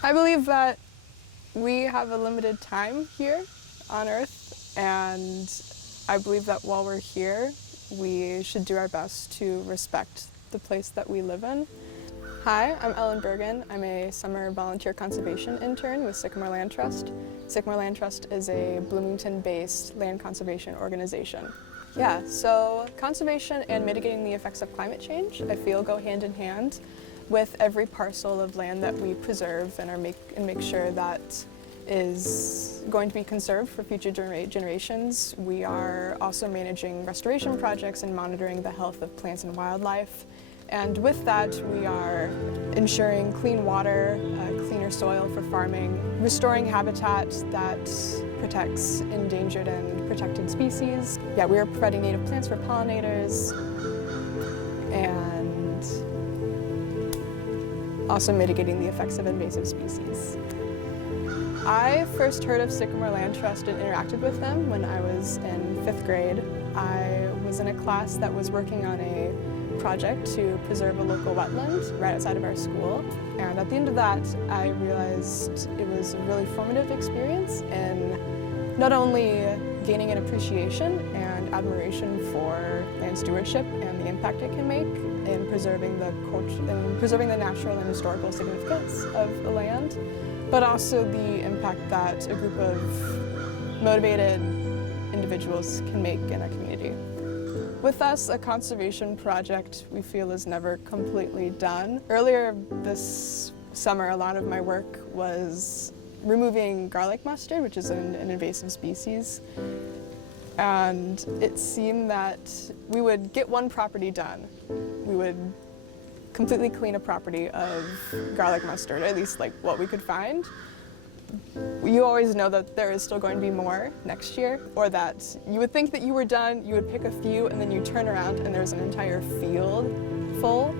I believe that we have a limited time here on Earth, and I believe that while we're here, we should do our best to respect the place that we live in. Hi, I'm Ellen Bergen. I'm a summer volunteer conservation intern with Sycamore Land Trust. Sycamore Land Trust is a Bloomington-based land conservation organization. Yeah, so conservation and mitigating the effects of climate change, I feel, go hand in hand with every parcel of land that we preserve and make sure that is going to be conserved for future generations. We are also managing restoration projects and monitoring the health of plants and wildlife. And with that, we are ensuring clean water, cleaner soil for farming, restoring habitat that protects endangered and protected species. Yeah, we are providing native plants for pollinators and also mitigating the effects of invasive species. I first heard of Sycamore Land Trust and interacted with them when I was in 5th grade. I was in a class that was working on a project to preserve a local wetland right outside of our school. And at the end of that, I realized it was a really formative experience in not only gaining an appreciation and admiration for land stewardship and the impact it can make in preserving the natural and historical significance of the land, but also the impact that a group of motivated individuals can make in a community. With us, a conservation project we feel is never completely done. Earlier this summer, a lot of my work was removing garlic mustard, which is an invasive species. And it seemed that we would get one property done. We would completely clean a property of garlic mustard, or at least like what we could find. You always know that there is still going to be more next year, or that you would think that you were done, you would pick a few, and then you turn around and there's an entire field full.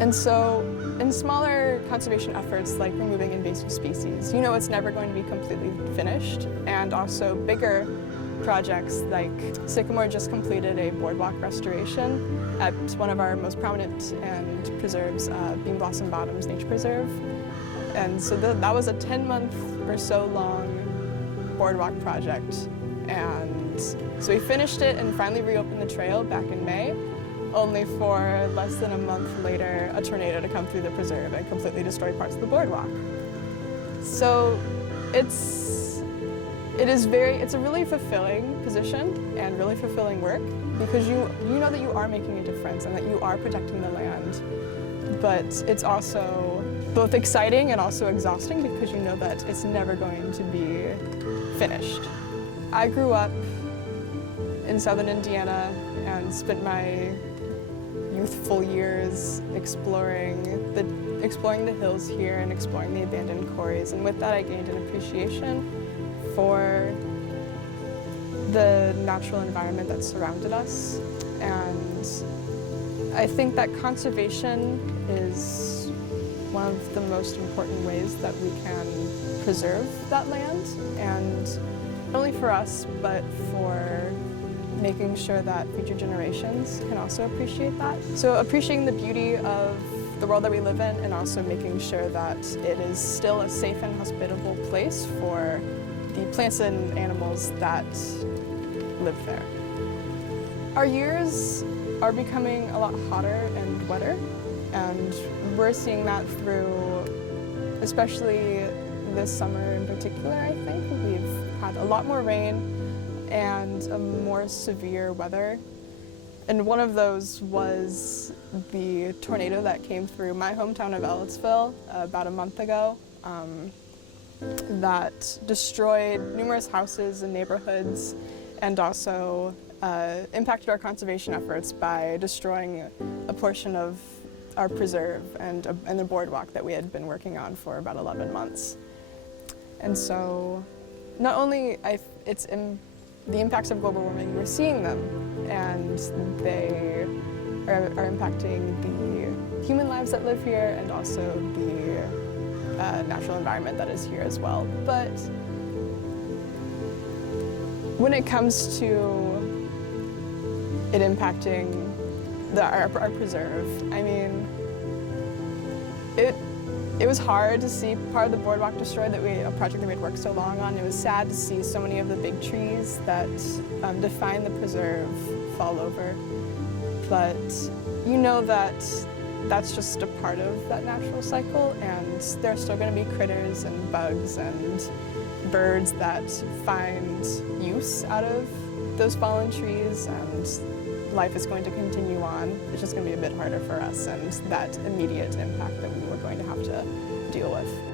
And so in smaller conservation efforts like removing invasive species, you know it's never going to be completely finished. And also bigger projects like Sycamore just completed a boardwalk restoration at one of our most prominent and preserves, Bean Blossom Bottoms Nature Preserve. And so that was a 10-month or so long boardwalk project. And so we finished it and finally reopened the trail back in May, only for less than a month later a tornado to come through the preserve and completely destroy parts of the boardwalk. So it's a really fulfilling position and really fulfilling work, because you know that you are making a difference and that you are protecting the land. But it's also both exciting and also exhausting, because you know that it's never going to be finished. I grew up in southern Indiana and spent my youthful years exploring the hills here and exploring the abandoned quarries. And with that, I gained an appreciation for the natural environment that surrounded us. And I think that conservation is one of the most important ways that we can preserve that land, and not only for us, but for making sure that future generations can also appreciate that. So appreciating the beauty of the world that we live in, and also making sure that it is still a safe and hospitable place for the plants and animals that live there. Our years are becoming a lot hotter and wetter, and we're seeing that through, especially this summer in particular, I think. We've had a lot more rain and a more severe weather. And one of those was the tornado that came through my hometown of Ellettsville about a month ago, that destroyed numerous houses and neighborhoods, and also impacted our conservation efforts by destroying a portion of our preserve and the boardwalk that we had been working on for about 11 months. And so not only it's the impacts of global warming, we're seeing them, and they are impacting the human lives that live here and also the natural environment that is here as well. But when it comes to it impacting our preserve, I mean, It was hard to see part of the boardwalk destroyed, a project that we had worked so long on. It was sad to see so many of the big trees that define the preserve fall over. But you know that that's just a part of that natural cycle, and there are still going to be critters and bugs and birds that find use out of those fallen trees, and life is going to continue on. It's just going to be a bit harder for us and that immediate impact that we were going to have to deal with.